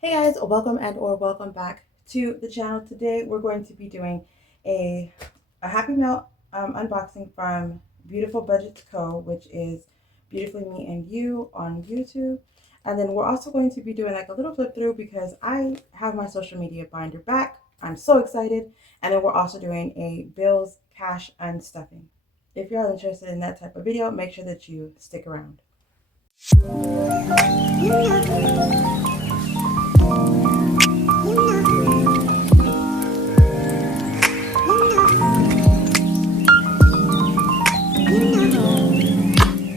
Hey guys, welcome and or welcome back to the channel. Today we're going to be doing a Happy Mail unboxing from Beautiful Budgets Co., which is Beautifully Me and You on YouTube. And then we're also going to be doing like a little flip through because I have my social media binder back. I'm so excited. And then we're also doing a bills, cash, unstuffing. If you're interested in that type of video, make sure that you stick around.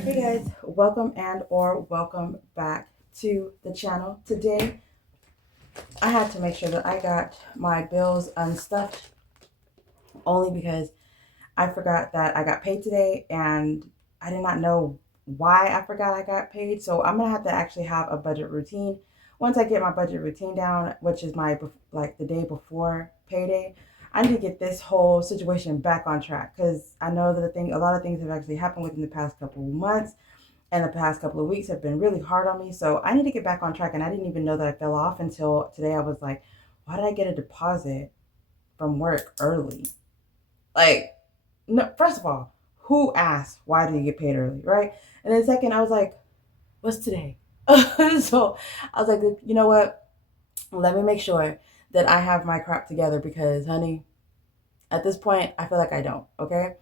Hey guys, welcome and or welcome back to the channel. Today I had to make sure that I got my bills unstuffed only because I forgot that I got paid today and I did not know why I forgot I got paid. So I'm gonna have to actually have a budget routine. Once I get my budget routine down, which is my like the day before payday, I need to get this whole situation back on track because I know that a lot of things have actually happened within the past couple of months and the past couple of weeks have been really hard on me. So I need to get back on track. And I didn't even know that I fell off until today. I was like, why did I get a deposit from work early? Like, no, first of all, who asked why do you get paid early, right? And then second, I was like, what's today? So I was like, you know what? Let me make sure that I have my crap together because, honey, at this point, I feel like I don't. Okay.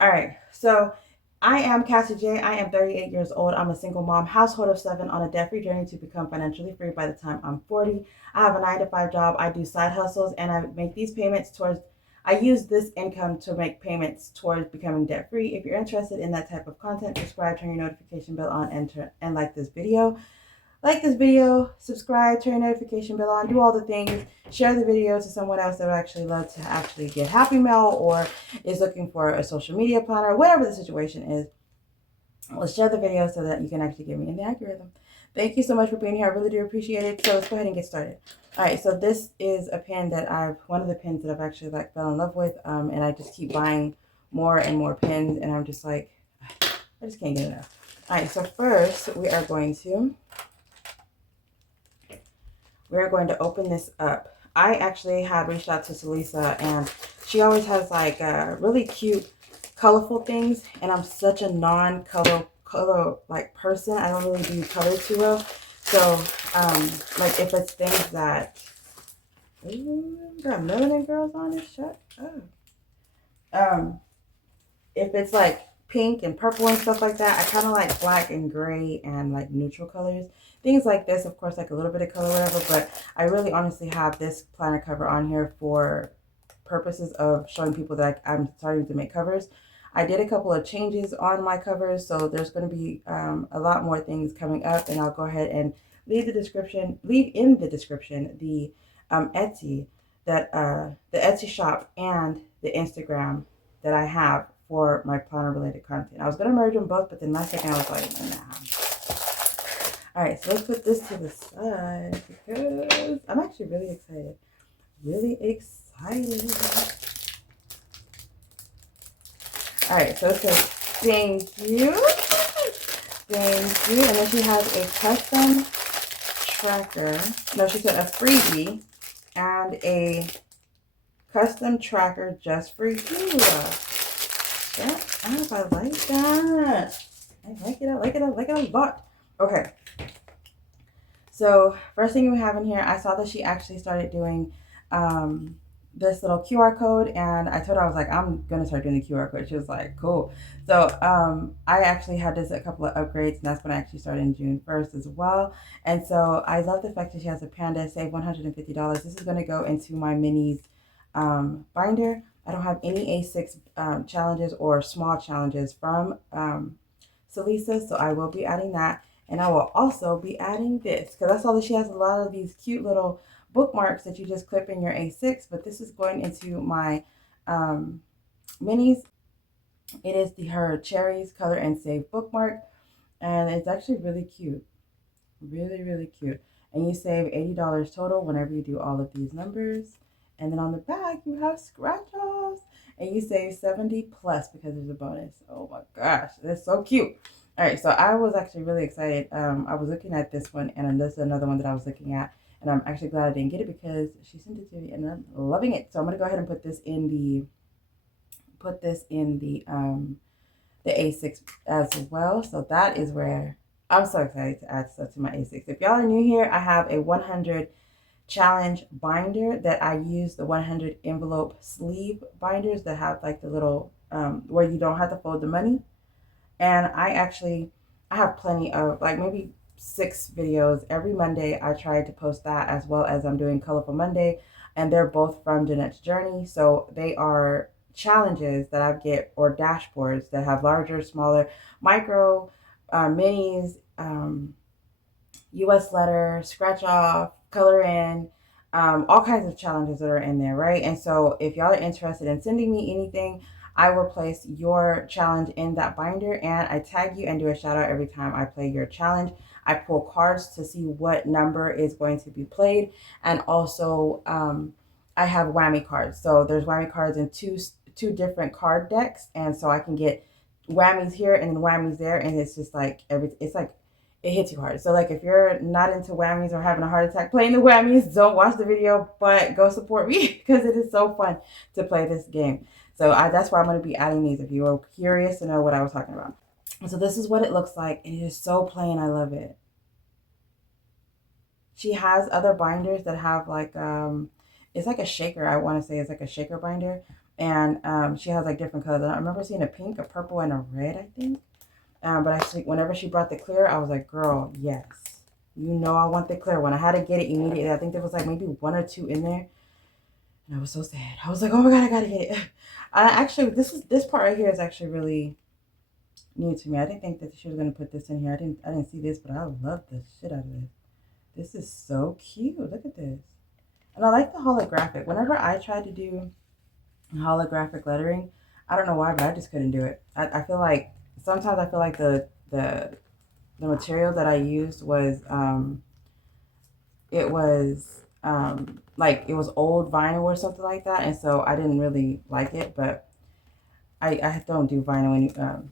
All right. So I am Cassie J. I am 38 years old. I'm a single mom, household of 7 on a debt-free journey to become financially free by the time I'm 40. I have a 9 to 5 job. I do side hustles and I make these payments towards, I use this income to make payments towards becoming debt-free. If you're interested in that type of content, subscribe, turn your notification bell on, and like this video. Like this video, subscribe, turn your notification bell on, do all the things, share the video to someone else that would actually love to actually get Happy Mail or is looking for a social media planner, whatever the situation is. Let's share the video so that you can actually get me in the algorithm. Thank you so much for being here. I really do appreciate it. So let's go ahead and get started. All right, so this is a pen that one of the pens that I've actually like fell in love with, and I just keep buying more and more pens, and I'm just like, I just can't get enough. All right, so first we are going to open this up. I actually had reached out to Salisa and she always has like really cute, colorful things. And I'm such a non-color like person. I don't really do color too well. So like if it's things that, ooh, got melanin girls on it, shut up. If it's like pink and purple and stuff like that, I kind of like black and gray and like neutral colors. Things like this, of course, like a little bit of color, whatever, but I really honestly have this planner cover on here for purposes of showing people that I'm starting to make covers. I did a couple of changes on my covers, so there's going to be a lot more things coming up, and I'll go ahead and leave in the description the Etsy the Etsy shop and the Instagram that I have for my planner related content. I was going to merge them both, but then last second I was like, nah. All right, so let's put this to the side because I'm actually really excited. Really excited. All right, so it says, thank you. Thank you. And then she has a custom tracker. No, she said a freebie and a custom tracker just for you. Shut up. I like that. I like it. I like it. I like it a lot. Okay. So first thing we have in here, I saw that she actually started doing this little QR code, and I told her, I was like, I'm gonna start doing the QR code. She was like, cool. So I actually had this a couple of upgrades, and that's when I actually started in June 1st as well. And so I love the fact that she has a Panda Save $150. This is gonna go into my minis binder. I don't have any A6 challenges or small challenges from Salisa, so I will be adding that. And I will also be adding this because I saw that she has a lot of these cute little bookmarks that you just clip in your A6, but this is going into my minis. It is her Cherries Color and Save bookmark, and it's actually really cute. Really, really cute. And you save $80 total whenever you do all of these numbers. And then on the back, you have scratch-offs. And you save 70 plus because there's a bonus. Oh my gosh, that's so cute. All right, so I was actually really excited. I was looking at this one, and this is another one that I was looking at. And I'm actually glad I didn't get it because she sent it to me and I'm loving it. So I'm going to go ahead and put this in the A6 as well. So that is where I'm so excited to add stuff to my A6. If y'all are new here, I have a 100 challenge binder that I use, the 100 envelope sleeve binders that have like the little where you don't have to fold the money. And I have plenty of, like, maybe 6 videos every Monday. I try to post that, as well as I'm doing Colorful Monday, and they're both from Jeanette's Journey. So they are challenges that I get, or dashboards that have larger, smaller, micro, minis, US letter, scratch off, color in, all kinds of challenges that are in there, right? And so if y'all are interested in sending me anything, I will place your challenge in that binder, and I tag you and do a shout out every time I play your challenge. I pull cards to see what number is going to be played, and also I have whammy cards. So there's whammy cards in two different card decks, and so I can get whammies here and then whammies there, and it's just like it's like it hits you hard. So like if you're not into whammies or having a heart attack playing the whammies, don't watch the video, but go support me because it is so fun to play this game. So that's why I'm going to be adding these if you are curious to know what I was talking about. So this is what it looks like. It is so plain. I love it. She has other binders that have like, it's like a shaker. I want to say it's like a shaker binder. And she has like different colors. I remember seeing a pink, a purple, and a red, I think. But actually, whenever she brought the clear, I was like, girl, yes. You know I want the clear one. I had to get it immediately. I think there was like maybe 1 or 2 in there. And I was so sad. I was like, oh my God, I gotta get it. Actually, this part right here is actually really new to me. I didn't think that she was gonna put this in here. I didn't see this, but I love the shit out of this. This is so cute. Look at this. And I like the holographic. Whenever I tried to do holographic lettering, I don't know why, but I just couldn't do it. I feel like sometimes I feel like the material that I used was like it was old vinyl or something like that, and so I didn't really like it. But I don't do vinyl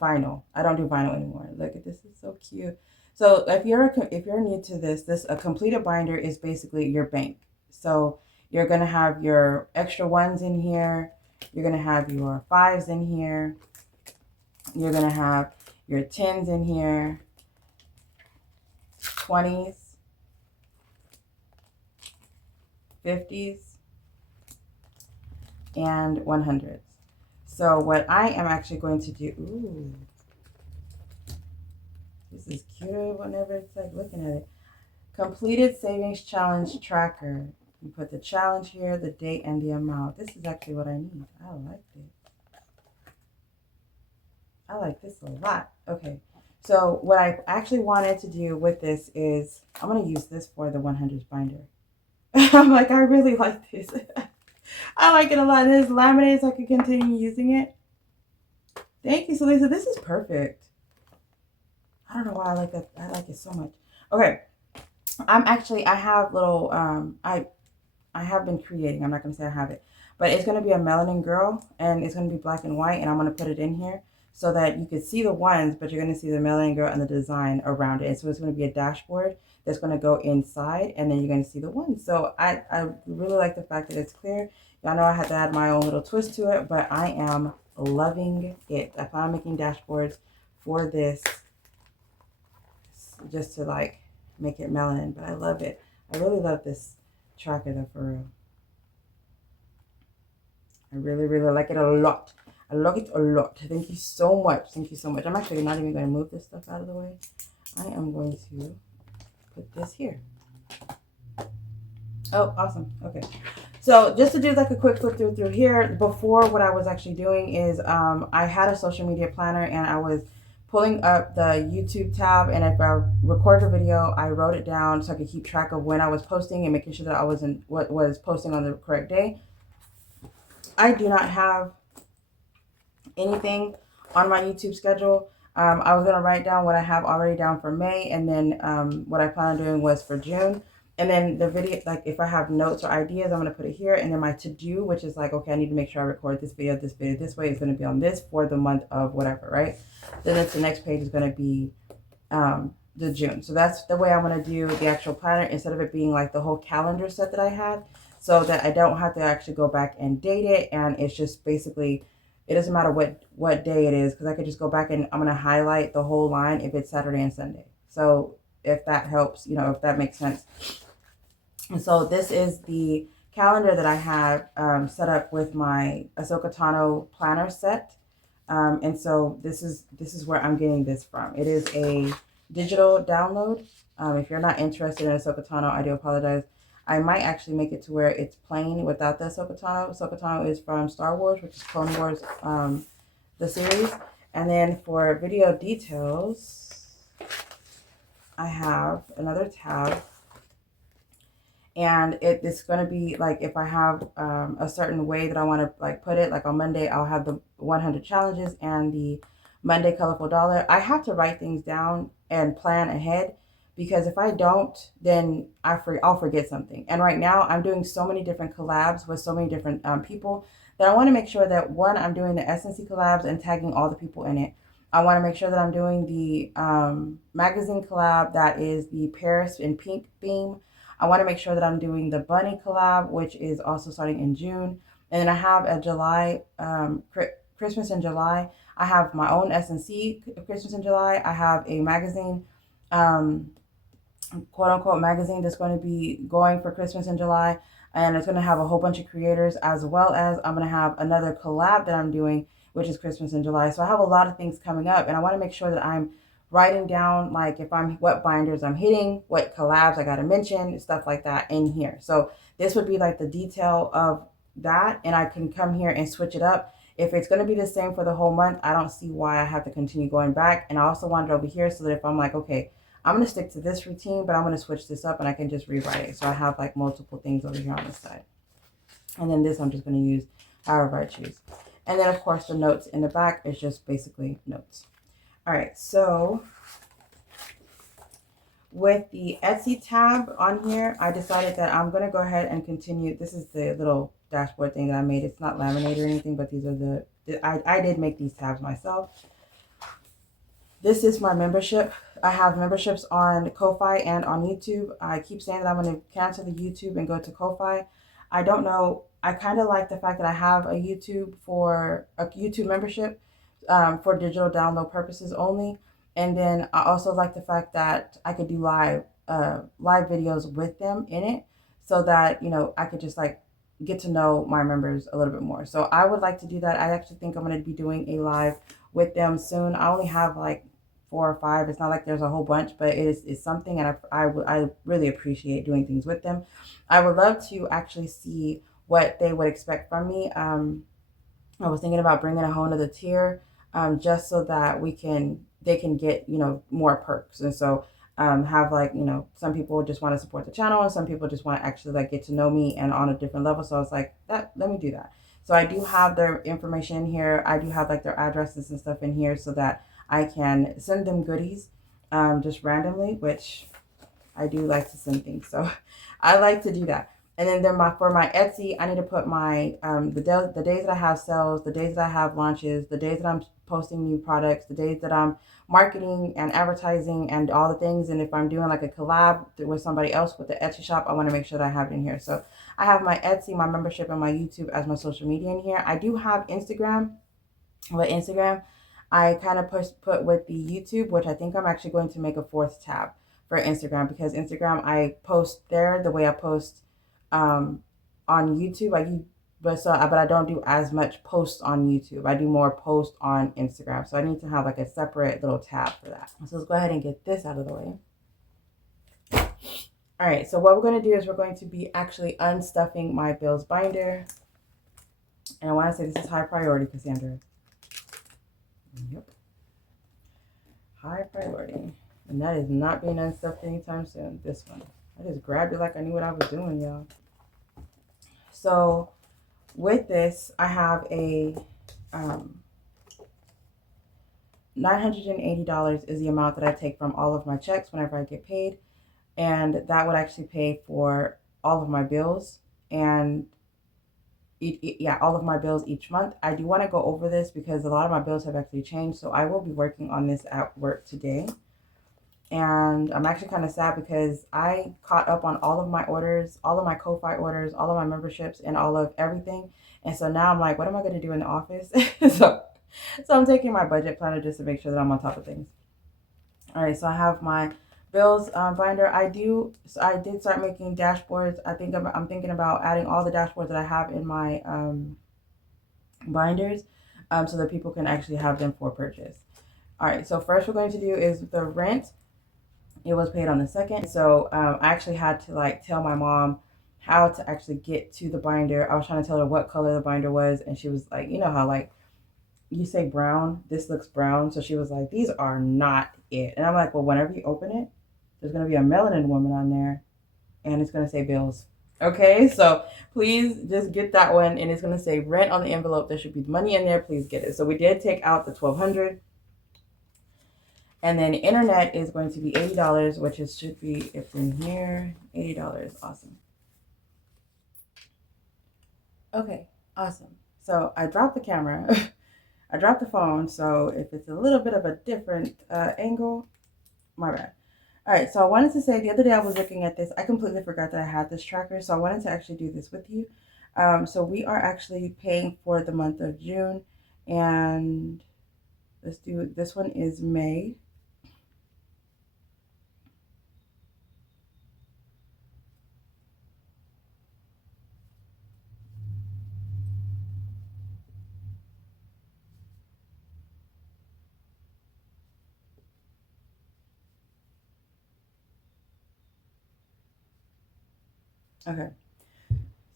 vinyl. I don't do vinyl anymore. Look at this, is so cute. So if you're new to this a completed binder is basically your bank. So you're gonna have your extra ones in here. You're gonna have your 5s in here. You're gonna have your 10s in here, 20s, 50s, and 100s. So what I am actually going to do, ooh, this is cuter whenever it's like looking at it. Completed savings challenge tracker. You put the challenge here, the date, and the amount. This is actually what I need. I like this. I like this a lot. Okay, so what I actually wanted to do with this is I'm going to use this for the 100s binder. I'm like, I really like this. I like it a lot. And it's laminated so I can continue using it. Thank you, Salisa. This is perfect. I don't know why I like that. I like it so much. Okay. I have little, I have been creating. I'm not going to say I have it. But it's going to be a melanin girl. And it's going to be black and white. And I'm going to put it in here so that you can see the ones, but you're going to see the melanin girl and the design around it. And so it's going to be a dashboard that's going to go inside, and then you're going to see the ones. So I really like the fact that it's clear. Y'all know I had to add my own little twist to it, but I am loving it. I plan on making dashboards for this just to like make it melanin, but I love it. I really love this tracker though, for real. I really, really like it a lot. I like it a lot. Thank you so much. Thank you so much. I'm actually not even going to move this stuff out of the way. I am going to put this here. Oh, awesome. Okay. So just to do like a quick flip through here, before what I was actually doing is I had a social media planner, and I was pulling up the YouTube tab, and if I recorded a video, I wrote it down so I could keep track of when I was posting and making sure that I was posting on the correct day. I do not have anything on my YouTube schedule. I was going to write down what I have already down for May, and then what I plan on doing was for June. And then the video, like if I have notes or ideas, I'm going to put it here. And then my to-do, which is like, okay, I need to make sure I record this video this way. It's going to be on this for the month of whatever, right? Then the next page is going to be the June. So that's the way I'm going to do the actual planner, instead of it being like the whole calendar set that I had, so that I don't have to actually go back and date it. And it's just basically, it doesn't matter what day it is, because I could just go back and I'm going to highlight the whole line if it's Saturday and Sunday. So if that helps, you know, if that makes sense. And so this is the calendar that I have set up with my Ahsoka Tano planner set. And so this is where I'm getting this from. It is a digital download. If you're not interested in Ahsoka Tano, I do apologize. I might actually make it to where it's plain without the Ahsoka Tano. Ahsoka Tano is from Star Wars, which is Clone Wars, the series. And then for video details, I have another tab. And it's going to be like, if I have a certain way that I want to like put it, like on Monday, I'll have the 100 challenges and the Monday colorful dollar. I have to write things down and plan ahead, because if I don't, then I'll forget something. And right now I'm doing so many different collabs with so many different people that I want to make sure that, one, I'm doing the SNC collabs and tagging all the people in it. I want to make sure that I'm doing the magazine collab, that is the Paris in pink theme. I want to make sure that I'm doing the bunny collab, which is also starting in June. And then I have a July, Christmas in July. I have my own SNC Christmas in July. I have a magazine, quote unquote magazine, that's going to be going for Christmas in July. And it's going to have a whole bunch of creators, as well as I'm going to have another collab that I'm doing, which is Christmas in July. So I have a lot of things coming up, and I want to make sure that I'm writing down, like, what binders I'm hitting, what collabs I got to mention, stuff like that in here. So this would be like the detail of that, and I can come here and switch it up. If it's going to be the same for the whole month, I don't see why I have to continue going back. And I also want it over here so that if I'm like, okay, I'm going to stick to this routine, but I'm going to switch this up, and I can just rewrite it. So I have like multiple things over here on this side. And then this I'm just going to use however I choose. And then of course the notes in the back is just basically notes. All right, so with the Etsy tab on here, I decided that I'm going to go ahead and continue. This is the little dashboard thing that I made. It's not laminated or anything, but these are I did make these tabs myself. This is my membership. I have memberships on Ko-Fi and on YouTube. I keep saying that I'm going to cancel the YouTube and go to Ko-Fi. I don't know. I kind of like the fact that I have a YouTube membership for digital download purposes only. And then I also like the fact that I could do live videos with them in it, so that, you know, I could just like get to know my members a little bit more. So I would like to do that. I actually think I'm going to be doing a live with them soon. I only have like 4 or 5. It's not like there's a whole bunch, but it's something, and I really appreciate doing things with them. I would love to actually see what they would expect from me. I was thinking about bringing a whole nother tier, just so that they can get, you know, more perks. And so have, like, you know, some people just want to support the channel, and some people just want to actually like get to know me and on a different level. So I was like, let me do that. So I do have their information in here. I do have like their addresses and stuff in here, so that I can send them goodies just randomly, which I do like to send things. So I like to do that. And then for my Etsy, I need to put my the days that I have sales, the days that I have launches, the days that I'm posting new products, the days that I'm marketing and advertising and all the things. And if I'm doing like a collab with somebody else with the Etsy shop, I want to make sure that I have it in here. So I have my Etsy, my membership, and my YouTube as my social media in here. I do have Instagram. With Instagram, I kind of put with the YouTube, which I think I'm actually going to make a 4th tab for Instagram, because Instagram, I post there the way I post on YouTube. But I don't do as much posts on YouTube. I do more posts on Instagram. So I need to have like a separate little tab for that. So let's go ahead and get this out of the way. All right, so what we're going to do is we're going to be actually unstuffing my bills binder. And I want to say this is high priority, Cassandra. Yep. High priority. And that is not being unstuffed anytime soon. This one. I just grabbed it like I knew what I was doing, y'all. So with this, I have a $980 is the amount that I take from all of my checks whenever I get paid. And that would actually pay for all of my bills, and all of my bills each month. I do want to go over this because a lot of my bills have actually changed. So I will be working on this at work today. And I'm actually kind of sad because I caught up on all of my orders, all of my Ko-Fi orders, all of my memberships, and all of everything. And so now I'm like, what am I going to do in the office? so, so I'm taking my budget planner just to make sure that I'm on top of things. All right, so I have my bills binder. I did start making dashboards. I'm thinking about adding all the dashboards that I have in my binders, so that people can actually have them for purchase. All right, so first we're going to do is the rent. It was paid on the 2nd, so I actually had to like tell my mom how to actually get to the binder. I was trying to tell her what color the binder was, and she was like, you know how like you say brown, this looks brown. So she was like, these are not it. And I'm like, well, whenever you open it, there's going to be a melanin woman on there, and it's going to say bills. Okay, so please just get that one, and it's going to say rent on the envelope. There should be money in there. Please get it. So we did take out the $1,200, and then internet is going to be $80, which is should be if in here $80. Awesome. Okay, awesome. So I dropped the camera. I dropped the phone, so if it's a little bit of a different angle, my bad. All right, so I wanted to say the other day I was looking at this. I completely forgot that I had this tracker, so I wanted to actually do this with you. So we are actually paying for the month of June, and let's do this one is May. Okay.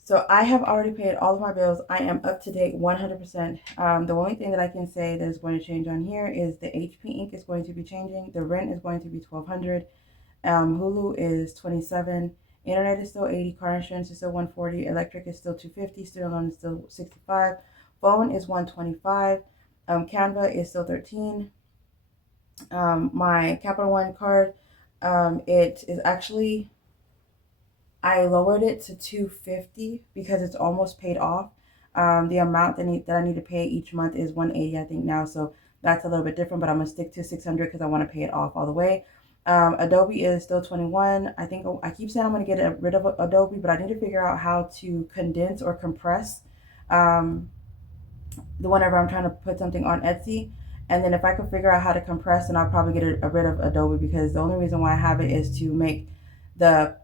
So I have already paid all of my bills. I am up to date 100%. The only thing that I can say that is going to change on here is the HP ink is going to be changing. The rent is going to be $1,200. Hulu is $27. Internet is still $80. Car insurance is still $140. Electric is still $250. Student loan is still $65. Phone is $125. Canva is still $13. My Capital One card, it is actually, I lowered it to $250 because it's almost paid off. The amount that I need to pay each month is $180, I think now, so that's a little bit different. But I'm gonna stick to $600 because I want to pay it off all the way. Adobe is still $21. I think I keep saying I'm gonna get rid of Adobe, but I need to figure out how to condense or compress whenever I'm trying to put something on Etsy. And then if I can figure out how to compress, then I'll probably get rid of Adobe, because the only reason why I have it is to make the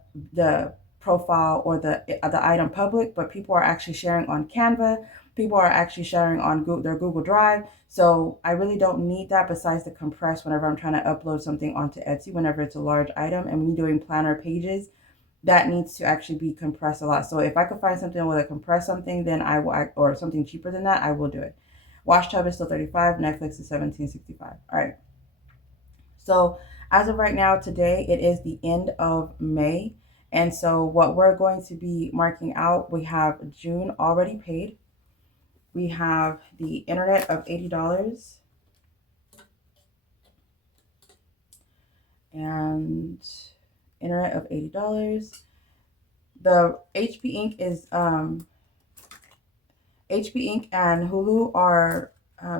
profile or the item public, but people are actually sharing on Canva. People are actually sharing on their Google Drive. So I really don't need that besides the compress whenever I'm trying to upload something onto Etsy, whenever it's a large item. And me doing planner pages, that needs to actually be compressed a lot. So if I could find something with a compress something, then I will, or something cheaper than that, I will do it. Wash tub is still $35. Netflix is $17.65. All right. So as of right now, today, it is the end of May. And so what we're going to be marking out, we have June already paid. We have the internet of $80. And internet of $80. The HP ink is HP ink and Hulu are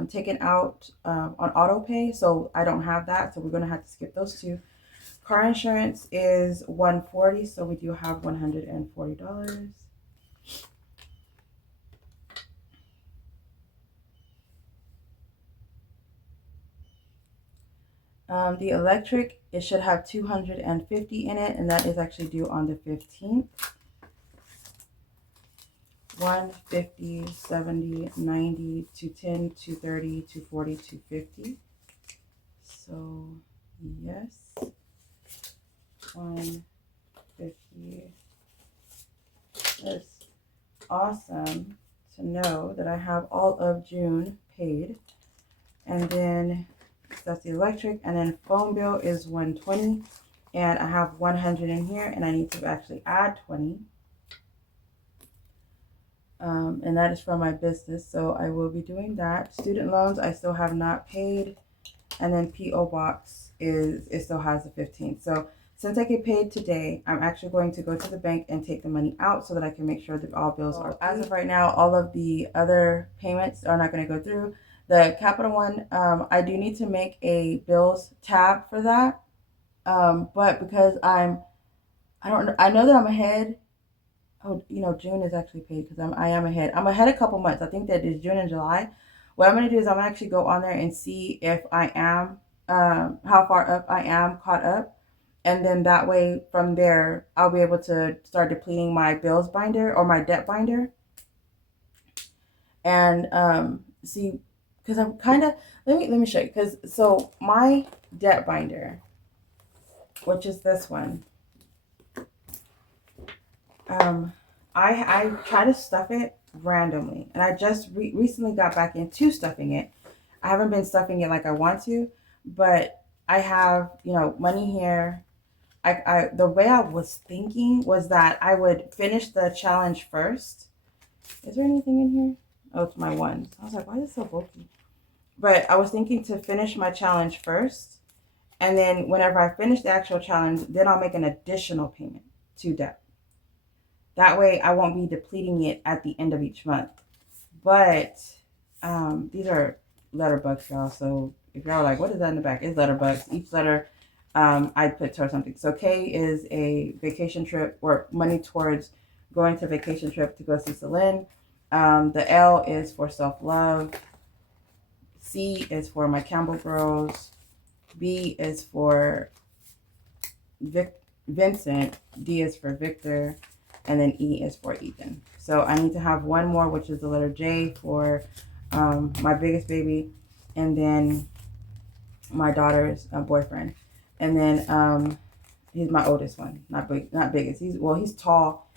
taken out on auto pay, so I don't have that, so we're gonna have to skip those two. Car insurance is $140, so we do have $140. The electric, it should have $250 in it, and that is actually due on the 15th. 150, 70, 90, 210, 230, 240, 250. So yes, 150. That's awesome to know that I have all of June paid. And then that's the electric, and then phone bill is $120, and I have $100 in here, and I need to actually add $20. And that is from my business, so I will be doing that. Student loans, I still have not paid, and then P.O.box it still has the 15th. So since I get paid today, I'm actually going to go to the bank and take the money out so that I can make sure that all bills are paid. As of right now, all of the other payments are not going to go through. The Capital One, I do need to make a bills tab for that. But because I know that I'm ahead. Oh, you know, June is actually paid because I am ahead. I'm ahead a couple months. I think that is June and July. What I'm gonna do is I'm gonna actually go on there and see if I am, how far up I am caught up, and then that way from there I'll be able to start depleting my bills binder or my debt binder, and see, because I'm kind of, let me show you, because so my debt binder, which is this one, um, I try to stuff it randomly, and I just recently got back into stuffing it. I haven't been stuffing it like I want to, but I have, you know, money here. The way I was thinking was that I would finish the challenge first. Is there anything in here? Oh, it's my ones. I was like, why is it so bulky? But I was thinking to finish my challenge first, and then whenever I finish the actual challenge, then I'll make an additional payment to debt. That way I won't be depleting it at the end of each month. But these are letter bucks, y'all. So if y'all are like, what is that in the back? It's letter bucks. Each letter I put towards something. So K is a vacation trip or money towards going to vacation trip to go see Celine. The L is for self-love. C is for my Campbell girls. B is for Vincent. D is for Victor. And then E is for Ethan. So I need to have one more, which is the letter J for my biggest baby, and then my daughter's boyfriend, and then he's my oldest one, not biggest. He's tall,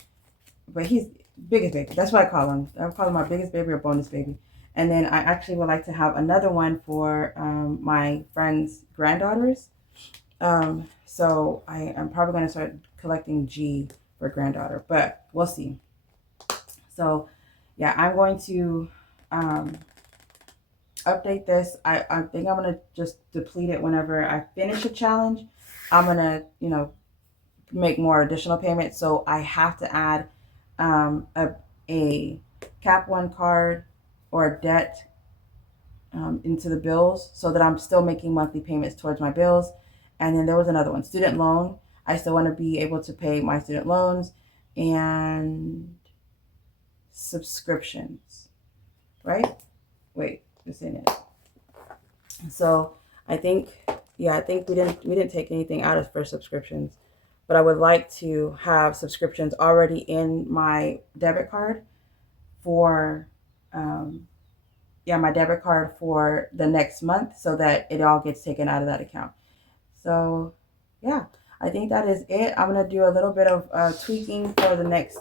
but he's biggest baby. That's what I call him. I call him my biggest baby or bonus baby. And then I actually would like to have another one for my friend's granddaughters. So I am probably going to start collecting G for granddaughter, but we'll see. So yeah, I'm going to update this. I think I'm going to just deplete it whenever I finish a challenge. I'm going to, you know, make more additional payments. So I have to add a Cap One card or a debt into the bills so that I'm still making monthly payments towards my bills. And then there was another one, student loan. I still want to be able to pay my student loans and subscriptions, right? Wait, this ain't it. So I think, yeah, I think we didn't take anything out of for subscriptions, but I would like to have subscriptions already in my debit card for, my debit card for the next month so that it all gets taken out of that account. So yeah, I think that is it. I'm going to do a little bit of tweaking for the next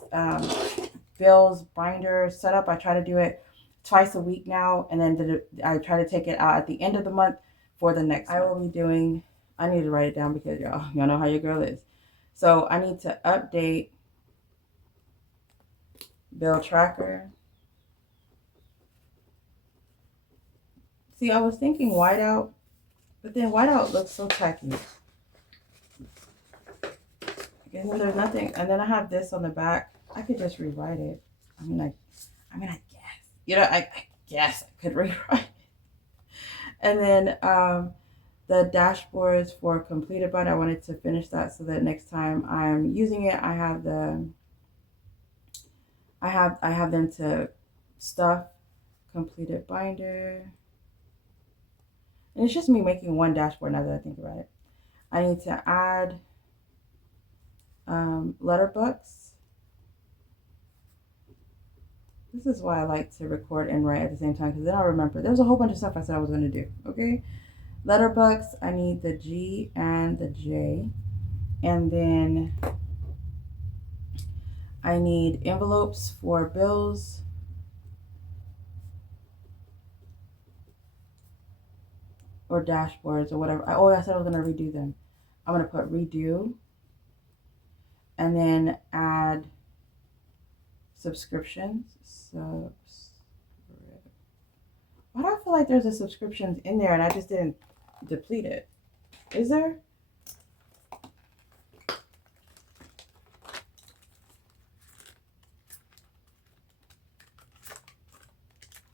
bills binder setup. I try to do it twice a week now, and then I try to take it out at the end of the month for the next month. I will be doing, I need to write it down because y'all know how your girl is. So I need to update bill tracker. See, I was thinking whiteout, but then whiteout looks so tacky. And then there's nothing, and then I have this on the back. I could just rewrite it. I guess. You know, I guess I could rewrite it. And then the dashboards for completed binder, I wanted to finish that so that next time I'm using it, I have them to stuff completed binder. And it's just me making one dashboard now that I think about it. I need to add letter books. This is why I like to record and write at the same time, because then I'll remember. There's a whole bunch of stuff I said I was going to do, okay? Letter books, I need the G and the J. And then I need envelopes for bills. Or dashboards or whatever. I said I was going to redo them. I'm going to put redo. And then add subscriptions. Why do I feel like there's a subscriptions in there and I just didn't deplete it? Is there?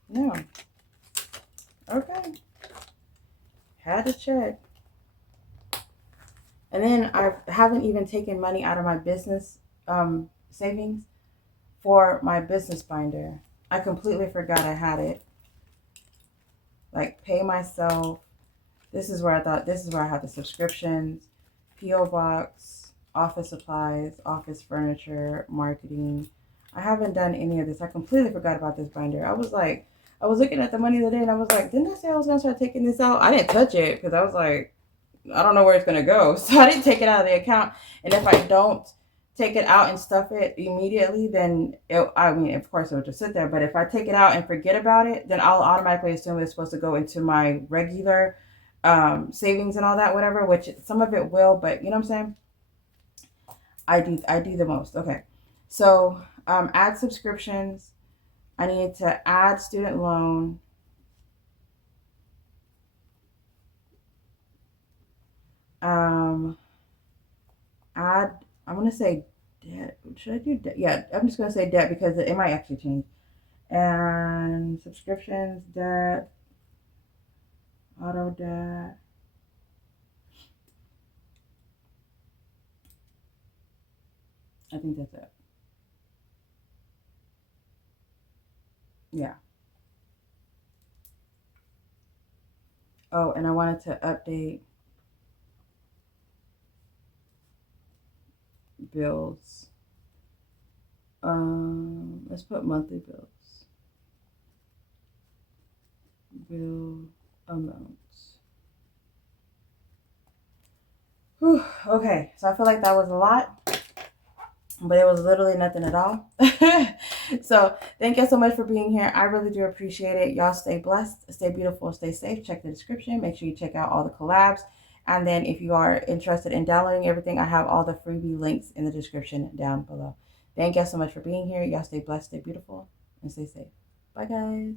No. Okay. Had to check. And then I haven't even taken money out of my business savings for my business binder. I completely forgot I had it. Like pay myself. This is where I had the subscriptions, P.O.box, office supplies, office furniture, marketing. I haven't done any of this. I completely forgot about this binder. I was looking at the money the other day and I was like, didn't I say I was going to start taking this out? I didn't touch it because I was like, I don't know where it's going to go. So I didn't take it out of the account. And if I don't take it out and stuff it immediately, then of course it would just sit there. But if I take it out and forget about it, then I'll automatically assume it's supposed to go into my regular savings and all that, whatever, which some of it will, but you know what I'm saying? I do the most. Okay. So, add subscriptions. I need to add student loan. Um, add, I'm going to say debt. Should I do debt? Yeah, I'm just going to say debt because it might actually change. And subscriptions, debt, auto debt. I think that's it. Yeah. Oh, and I wanted to update bills. Let's put monthly bills. Bill amounts. Whew, okay, so I feel like that was a lot, but it was literally nothing at all. So thank you so much for being here. I really do appreciate it. Y'all stay blessed, stay beautiful, stay safe. Check the description. Make sure you check out all the collabs. And then if you are interested in downloading everything, I have all the freebie links in the description down below. Thank you so much for being here. Y'all stay blessed, stay beautiful, and stay safe. Bye, guys.